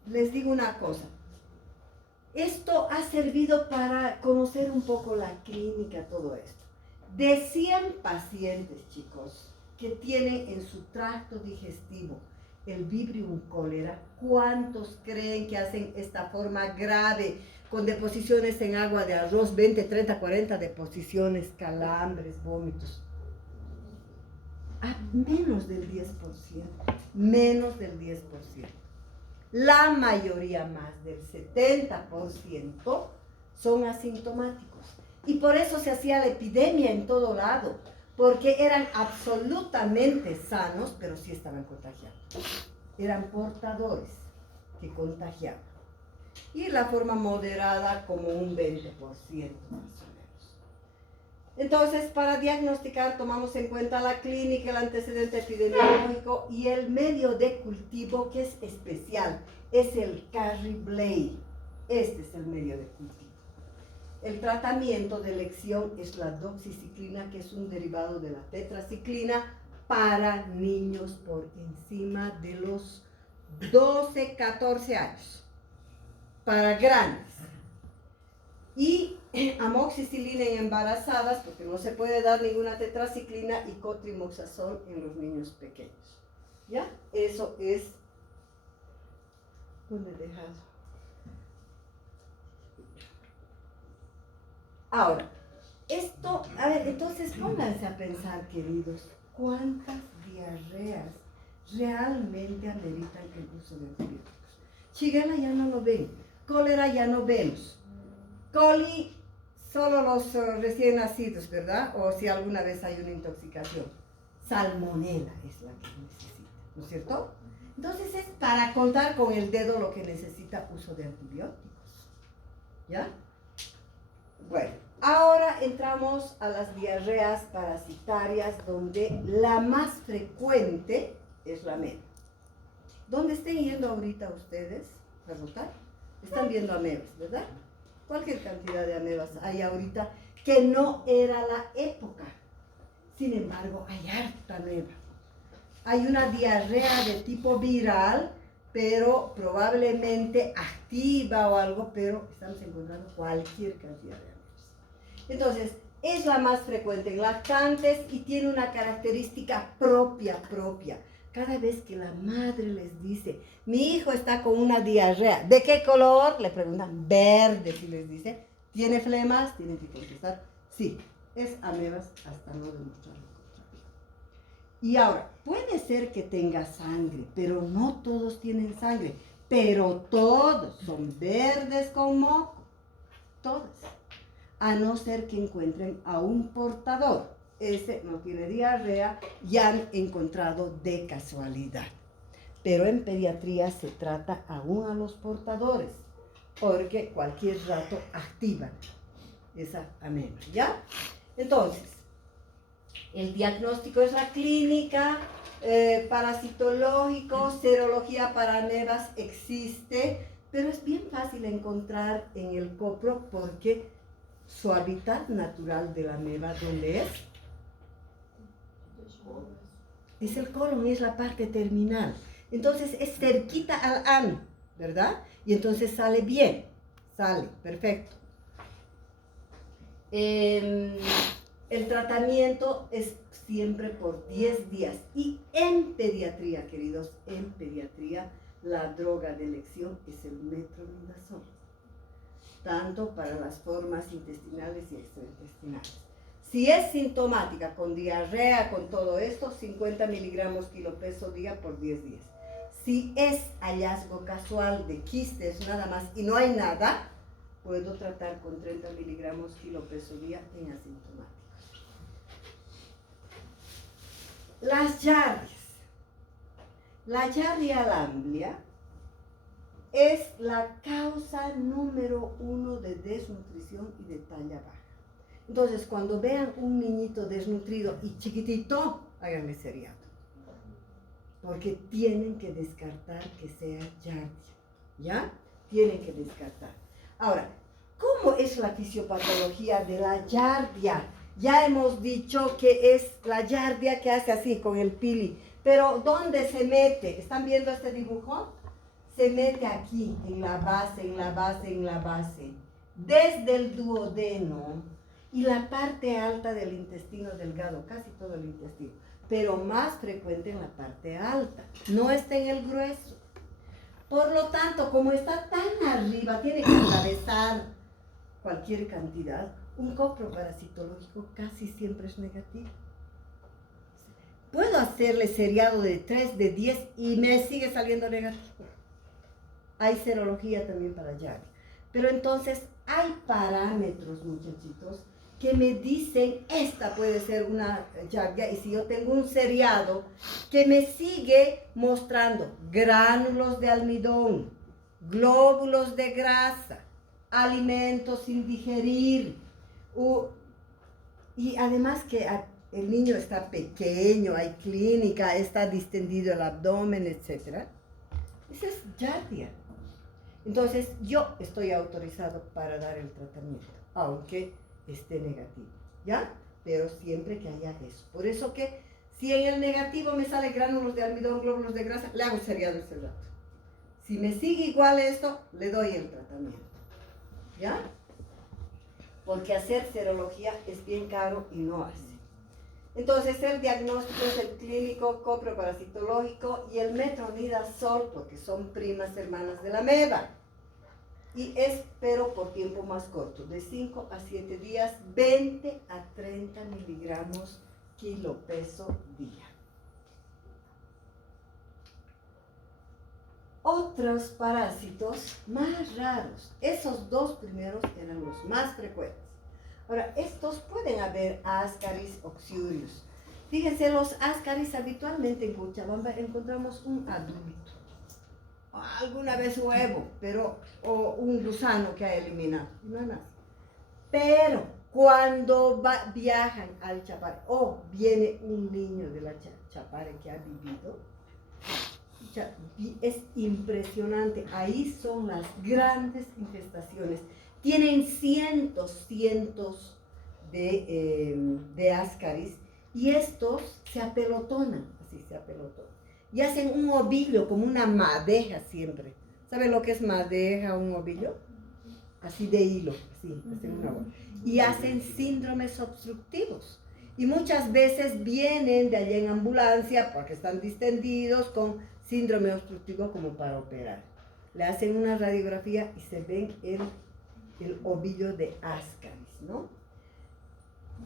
les digo una cosa, esto ha servido para conocer un poco la clínica, todo esto. De 100 pacientes, chicos, que tienen en su tracto digestivo el Vibrio cólera, ¿cuántos creen que hacen esta forma grave con deposiciones en agua de arroz, 20, 30, 40 deposiciones, calambres, vómitos? A menos del 10%, La mayoría, más del 70%, son asintomáticos. Y por eso se hacía la epidemia en todo lado, porque eran absolutamente sanos, pero sí estaban contagiados. Eran portadores que contagiaban. y la forma moderada como un 20% más o menos. Entonces, para diagnosticar tomamos en cuenta la clínica, el antecedente epidemiológico y el medio de cultivo que es especial, es el Carri-Bley. Este es el medio de cultivo. El tratamiento de elección es la doxiciclina, que es un derivado de la tetraciclina para niños por encima de los 12, 14 años. Para grandes. Y amoxicilina en embarazadas, porque no se puede dar ninguna tetraciclina, y cotrimoxazol en los niños pequeños. ¿Ya? Eso es... ¿Dónde he dejado? Ahora, esto, a ver, entonces pónganse a pensar, queridos, ¿cuántas diarreas realmente ameritan el uso de antibióticos? Shigella ya no lo ven, cólera ya no vemos, coli solo los recién nacidos, ¿verdad? O si alguna vez hay una intoxicación. Salmonela es la que necesita, ¿no es cierto? Entonces es para contar con el dedo lo que necesita uso de antibióticos, ¿ya? Bueno, ahora entramos a las diarreas parasitarias, donde la más frecuente es la ameba. ¿Dónde estén yendo ahorita ustedes a rotar? Están viendo amebas, ¿verdad? Cualquier cantidad de amebas hay ahorita, que no era la época. Sin embargo, hay harta ameba. Hay una diarrea de tipo viral, pero probablemente activa o algo, pero estamos encontrando cualquier cantidad de amebas. Entonces, es la más frecuente en lactantes y tiene una característica propia. Cada vez que la madre les dice, mi hijo está con una diarrea, ¿de qué color? Le preguntan, verde, si les dice, ¿tiene flemas? Tienen que contestar, sí, es amebas hasta no demostrar lo contrario. Y ahora, puede ser que tenga sangre, pero no todos tienen sangre, pero todos son verdes con moco, todos. A no ser que encuentren a un portador. Ese no tiene diarrea y han encontrado de casualidad. Pero en pediatría se trata aún a los portadores, porque cualquier rato activan esa ameba, ¿ya? Entonces, el diagnóstico es la clínica, parasitológico, serología para amebas existe, pero es bien fácil encontrar en el copro porque su hábitat natural de la ameba, ¿dónde es? Es el colon, es la parte terminal. Entonces es cerquita al ano, ¿verdad? Y entonces sale bien, sale, perfecto. El tratamiento es siempre por 10 días. Y en pediatría, queridos, en pediatría, la droga de elección es el metronidazol, tanto para las formas intestinales y extraintestinales. Si es sintomática, con diarrea, con todo esto, 50 miligramos kilo peso día por 10 días. Si es hallazgo casual de quistes nada más y no hay nada, puedo tratar con 30 miligramos kilo peso día en asintomáticos. Las yardias. La yardia lamblia es la causa número 1 de desnutrición y de talla baja. Entonces, cuando vean un niñito desnutrido y chiquitito, háganle seriado. Porque tienen que descartar que sea yardia, ¿ya? Tienen que descartar. Ahora, ¿cómo es la fisiopatología de la yardia? Ya hemos dicho que es la yardia que hace así con el pili. Pero, ¿dónde se mete? ¿Están viendo este dibujo? Se mete aquí, en la base, en la base, en la base. Desde el duodeno y la parte alta del intestino delgado, casi todo el intestino, pero más frecuente en la parte alta, no está en el grueso. Por lo tanto, como está tan arriba, tiene que atravesar cualquier cantidad, un copro parasitológico casi siempre es negativo. Puedo hacerle seriado de 3, de 10 y me sigue saliendo negativo. Hay serología también para yardia. Pero entonces hay parámetros, muchachitos, que me dicen, esta puede ser una yardia, y si yo tengo un seriado que me sigue mostrando gránulos de almidón, glóbulos de grasa, alimentos sin digerir, y además que el niño está pequeño, hay clínica, está distendido el abdomen, etc. Esa es giardia. Entonces, yo estoy autorizado para dar el tratamiento, aunque esté negativo, ¿ya? Pero siempre que haya eso. Por eso que si en el negativo me sale gránulos de almidón, glóbulos de grasa, le hago seriado ese rato. Si me sigue igual esto, le doy el tratamiento, ¿ya? Porque hacer serología es bien caro y no hace. Entonces, el diagnóstico es el clínico coproparasitológico y el metronidazol, porque son primas hermanas de la ameba. Y es, pero por tiempo más corto, de 5 a 7 días, 20 a 30 miligramos kilo peso día. Otros parásitos más raros, esos dos primeros eran los más frecuentes. Ahora, estos pueden haber Ascaris oxyurius. Fíjense, los Ascaris habitualmente en Cochabamba encontramos un adulto, alguna vez huevo, o un gusano que ha eliminado, no hay más. Pero cuando viajan al Chapare, o viene un niño de la Chapare que ha vivido, es impresionante. Ahí son las grandes infestaciones. Tienen cientos de Ascaris y estos se apelotonan, así se apelotonan. Y hacen un ovillo como una madeja siempre. ¿Saben lo que es madeja, un ovillo? Así de hilo, así, hacen una bola. Y hacen síndromes obstructivos. Y muchas veces vienen de allá en ambulancia porque están distendidos con síndrome obstructivo como para operar. Le hacen una radiografía y se ven el ovillo de Ascaris, ¿no?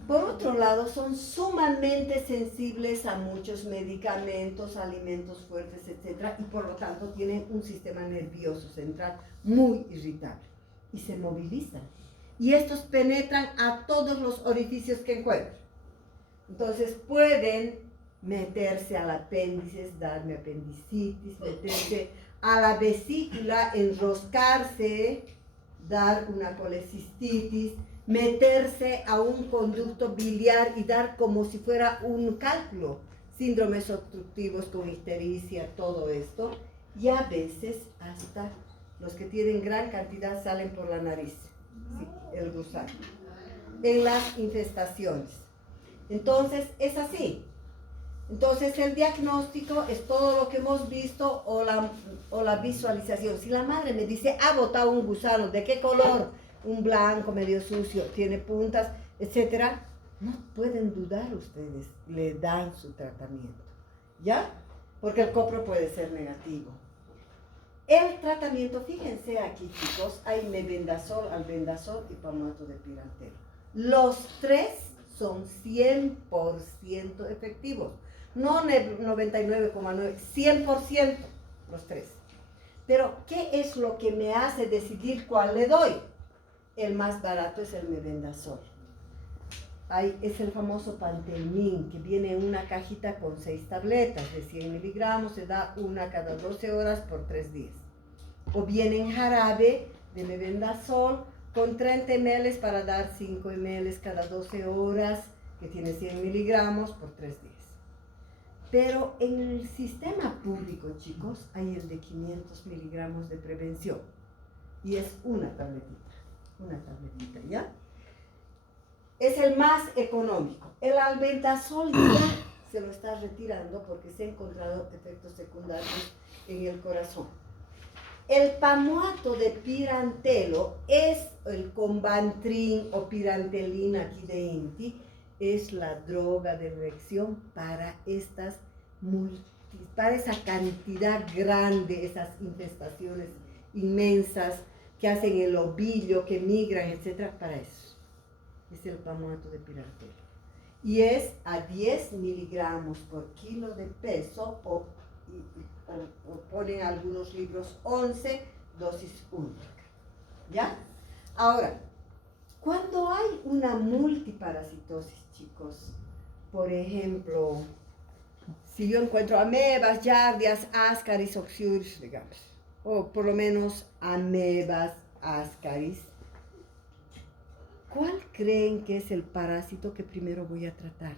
Por otro lado, son sumamente sensibles a muchos medicamentos, alimentos fuertes, etc. Y por lo tanto tienen un sistema nervioso central muy irritable y se movilizan. Y estos penetran a todos los orificios que encuentran. Entonces pueden meterse al apéndice, darme apendicitis, meterse a la vesícula, enroscarse, dar una colecistitis, meterse a un conducto biliar y dar como si fuera un cálculo, síndromes obstructivos con ictericia, todo esto, y a veces hasta los que tienen gran cantidad salen por la nariz, ¿sí? El gusano, en las infestaciones. Entonces, es así. Entonces, el diagnóstico es todo lo que hemos visto o la visualización. Si la madre me dice, ha botado un gusano, ¿de qué color? Un blanco medio sucio, tiene puntas, etcétera, no pueden dudar ustedes, le dan su tratamiento, ¿ya? Porque el copro puede ser negativo. El tratamiento, fíjense aquí, chicos, hay mebendazol, albendazol y palmato de pirantelo. Los tres son 100% efectivos, no 99,9, 100% los tres. Pero, ¿qué es lo que me hace decidir cuál le doy? El más barato es el mebendazol. Ahí es el famoso Pantelmin, que viene en una cajita con 6 tabletas de 100 miligramos, se da una cada 12 horas por 3 días. O viene en jarabe de mebendazol con 30 ml para dar 5 ml cada 12 horas, que tiene 100 miligramos por 3 días. Pero en el sistema público, chicos, hay el de 500 miligramos de prevención. Y es una tabletita, ¿ya? Es el más económico. El albendazol ya se lo está retirando porque se han encontrado efectos secundarios en el corazón. El palmato de pirantelo es el Convantrin o pirantelina aquí de INTI, es la droga de elección para para esa cantidad grande, esas infestaciones inmensas que hacen el ovillo, que migran, etcétera, para eso. Es el palmato de pirantelo. Y es a 10 miligramos por kilo de peso, o ponen algunos libros 11, dosis única. ¿Ya? Ahora, cuando hay una multiparasitosis, chicos, por ejemplo, si yo encuentro amebas, giardias, Ascaris oxyurius, digamos, o por lo menos amebas, ascaris. ¿Cuál creen que es el parásito que primero voy a tratar?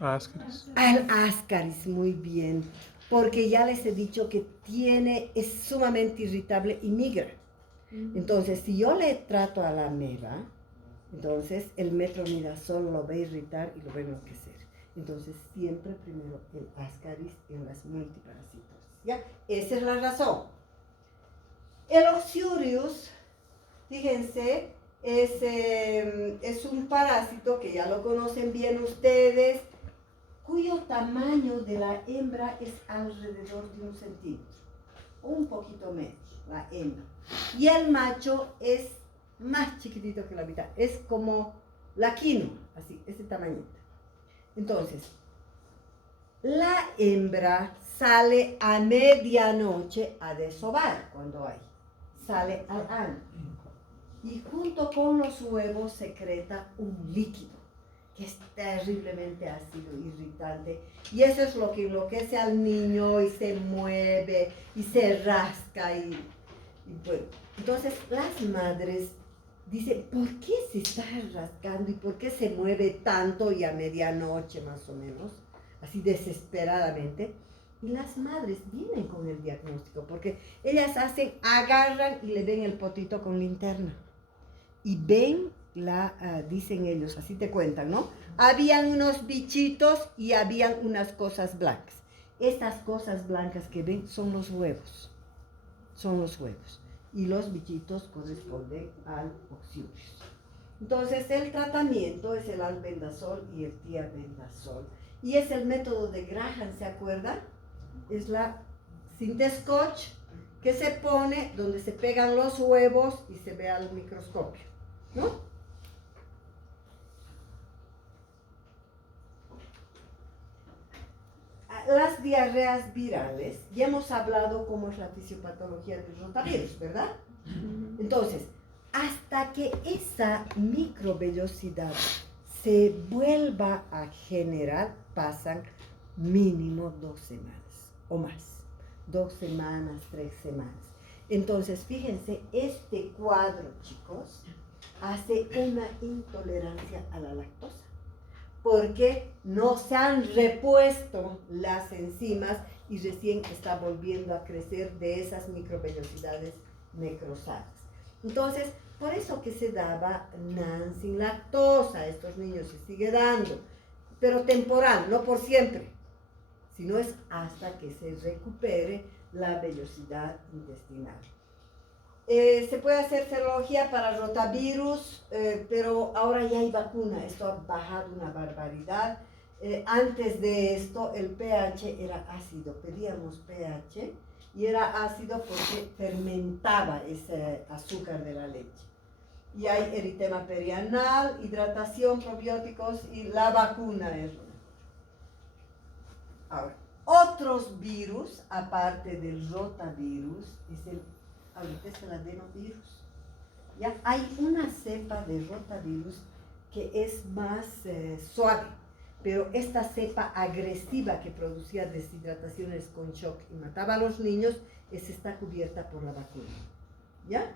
Ascaris. Al ascaris, muy bien, porque ya les he dicho que es sumamente irritable y migra. Entonces, si yo le trato a la ameba, entonces el metronidazol lo va a irritar y lo va a enloquecer. Entonces, siempre primero el ascaris en las multiparasitosis, ¿ya? Esa es la razón. El Oxyurius, fíjense, es un parásito que ya lo conocen bien ustedes, cuyo tamaño de la hembra es alrededor de 1 centímetro, un poquito menos, la hembra. Y el macho es más chiquitito que la mitad, es como la quinoa, así, ese tamañito. Entonces, la hembra sale a medianoche a desovar cuando hay, sale al ano. Y junto con los huevos secreta un líquido que es terriblemente ácido, irritante, y eso es lo que enloquece al niño y se mueve y se rasca y bueno. Entonces las madres dicen, ¿por qué se está rascando y por qué se mueve tanto y a medianoche más o menos, así desesperadamente? Y las madres vienen con el diagnóstico, porque ellas agarran y le ven el potito con linterna y ven dicen ellos, así te cuentan, ¿no? Habían unos bichitos y habían unas cosas blancas. Estas cosas blancas que ven son los huevos. Son los huevos. Y los bichitos corresponden al Oxyurius. Entonces, el tratamiento es el albendazol y el tiabendazol. Y es el método de Graham, ¿se acuerdan? Es la cinta scotch que se pone donde se pegan los huevos y se ve al microscopio, ¿no? Las diarreas virales, ya hemos hablado cómo es la fisiopatología del rotavirus, ¿verdad? Entonces, hasta que esa microvellosidad se vuelva a generar, pasan mínimo 2 semanas o más. 2 semanas, 3 semanas. Entonces, fíjense, este cuadro, chicos, hace una intolerancia a la lactosa, porque no se han repuesto las enzimas y recién está volviendo a crecer de esas microvellosidades necrosadas. Entonces, por eso que se daba NAN sin lactosa a estos niños, se sigue dando, pero temporal, no por siempre, sino es hasta que se recupere la vellosidad intestinal. Se puede hacer serología para rotavirus, pero ahora ya hay vacuna. Esto ha bajado una barbaridad. Antes de esto el pH era ácido, pedíamos pH y era ácido porque fermentaba ese azúcar de la leche. Y hay eritema perianal, hidratación, probióticos y la vacuna es lo mejor. Ahora, otros virus, aparte del rotavirus, ahorita es el adenovirus. ¿Ya? Hay una cepa de rotavirus que es más suave, pero esta cepa agresiva que producía deshidrataciones con shock y mataba a los niños, está cubierta por la vacuna. ¿Ya?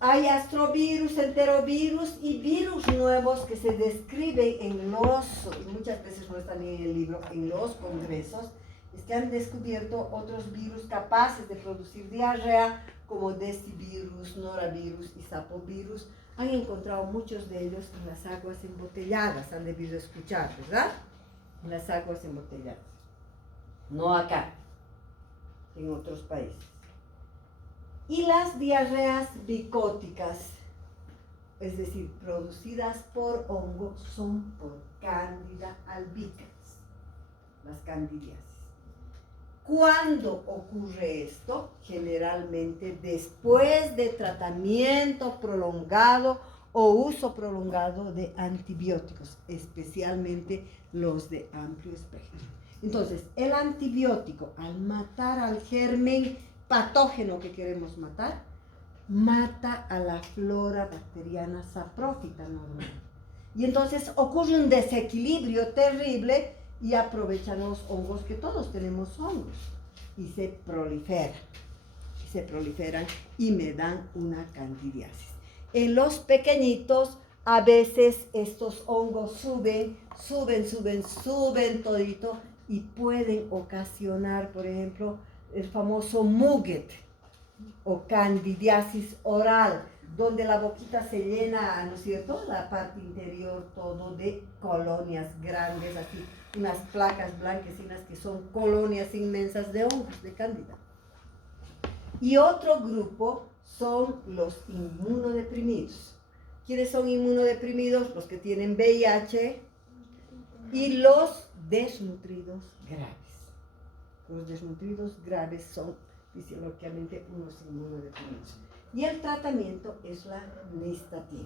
Hay astrovirus, enterovirus y virus nuevos que se describen muchas veces no están en el libro, en los congresos, es que han descubierto otros virus capaces de producir diarrea, como decivirus, noravirus y sapovirus. Han encontrado muchos de ellos en las aguas embotelladas, han debido escuchar, ¿verdad? En las aguas embotelladas. No acá, en otros países. Y las diarreas bicóticas, es decir, producidas por hongo, son por Candida albicans, las candidiasis. ¿Cuándo ocurre esto? Generalmente después de tratamiento prolongado o uso prolongado de antibióticos, especialmente los de amplio espectro. Entonces, el antibiótico, al matar al germen patógeno que queremos matar, mata a la flora bacteriana saprófita normal. Y entonces ocurre un desequilibrio terrible y aprovechan los hongos, que todos tenemos hongos, y se proliferan. Y me dan una candidiasis. En los pequeñitos, a veces estos hongos suben todito y pueden ocasionar, por ejemplo, el famoso muget o candidiasis oral, donde la boquita se llena, ¿no es cierto?, la parte interior todo de colonias grandes, así, unas placas blanquecinas que son colonias inmensas de hongos, de cándida. Y otro grupo son los inmunodeprimidos. ¿Quiénes son inmunodeprimidos? Los que tienen VIH y los desnutridos graves. Los desnutridos graves son fisiológicamente unos inmunodeprimidos. Y el tratamiento es la nystatina,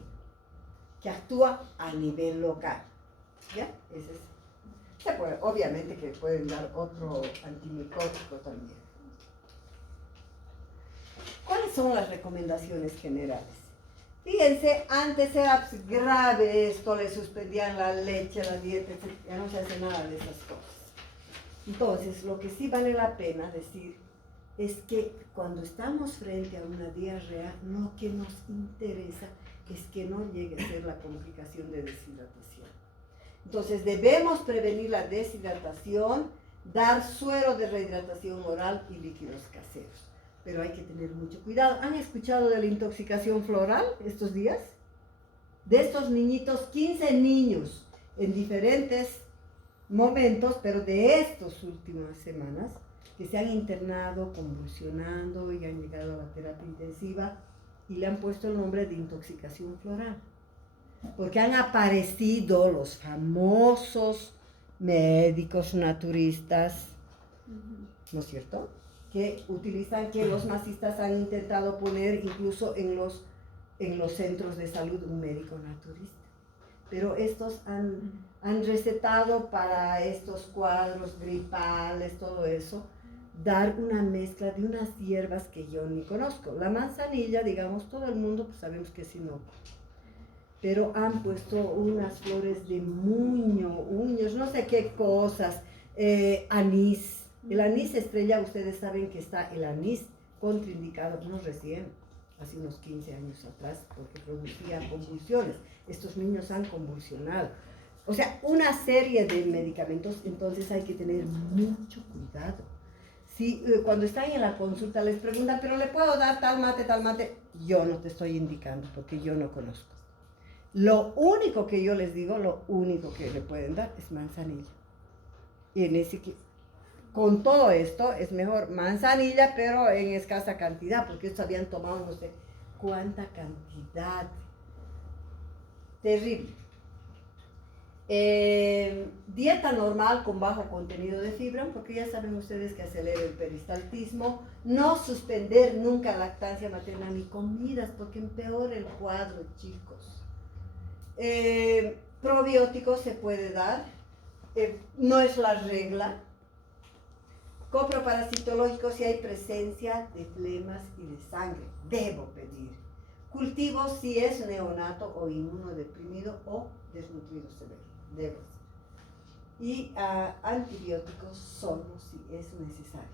que actúa a nivel local. ¿Ya? Ese es. Obviamente que pueden dar otro antimicótico también. ¿Cuáles son las recomendaciones generales? Fíjense, antes era grave esto, le suspendían la leche, la dieta, etc. Ya no se hace nada de esas cosas. Entonces, lo que sí vale la pena decir es que cuando estamos frente a una diarrea, lo que nos interesa es que no llegue a ser la complicación de deshidratación. Entonces, debemos prevenir la deshidratación, dar suero de rehidratación oral y líquidos caseros. Pero hay que tener mucho cuidado. ¿Han escuchado de la intoxicación floral estos días? De estos niñitos, 15 niños en diferentes momentos, pero de estas últimas semanas, que se han internado convulsionando y han llegado a la terapia intensiva y le han puesto el nombre de intoxicación floral. Porque han aparecido los famosos médicos naturistas, ¿no es cierto?, que utilizan, que los masistas han intentado poner incluso en los centros de salud un médico naturista. Pero estos han recetado para estos cuadros gripales, todo eso, dar una mezcla de unas hierbas que yo ni conozco. La manzanilla, digamos, todo el mundo pues sabemos que es inocua. Pero han puesto unas flores de uños, no sé qué cosas, anís. El anís estrella, ustedes saben que está el anís contraindicado, no recién, hace unos 15 años atrás, porque producía convulsiones. Estos niños han convulsionado. O sea, una serie de medicamentos, entonces hay que tener mucho cuidado. Si cuando están en la consulta les preguntan, ¿pero le puedo dar tal mate? Yo no te estoy indicando, porque yo no conozco. Lo único que yo les digo, lo único que le pueden dar es manzanilla. Y en ese con todo esto es mejor manzanilla, pero en escasa cantidad, porque estos habían tomado no sé cuánta cantidad. Terrible. Dieta normal con bajo contenido de fibra, porque ya saben ustedes que acelera el peristaltismo. No suspender nunca lactancia materna ni comidas, porque empeora el cuadro, chicos. Probióticos se puede dar, no es la regla. Coproparasitológico si hay presencia de flemas y de sangre, debo pedir. Cultivos si es neonato o inmunodeprimido o desnutrido severo, debo hacer. Y antibióticos solo si es necesario.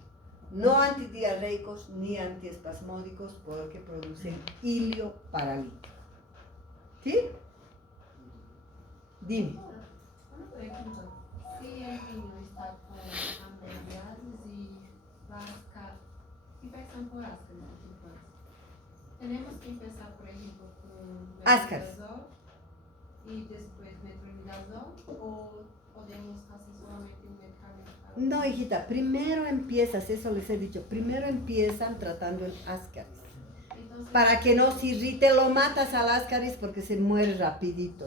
No antidiarreicos ni antiespasmódicos porque producen hilio paralítico. ¿Sí? Dime. Una pregunta. Si el niño está con amnioniasis y infección por ascaris, tenemos que empezar, por ejemplo, con metronidazol y después metronidazol, o podemos hacer solamente un medicamento? No, hijita, primero empiezas, eso les he dicho, primero empiezan tratando el ascaris. Entonces, para que no se irrite, lo matas al ascaris porque se muere rapidito.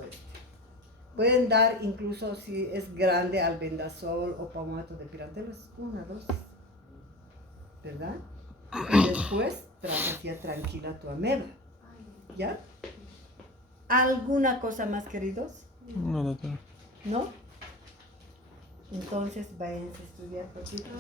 Pueden dar incluso si es grande albendazol o palmato de pirantelo, es una dosis, ¿verdad? Y después tratas ya tranquila tu ameba, ¿ya? ¿Alguna cosa más, queridos? No, doctora. ¿No? Entonces váyanse a estudiar, papitos.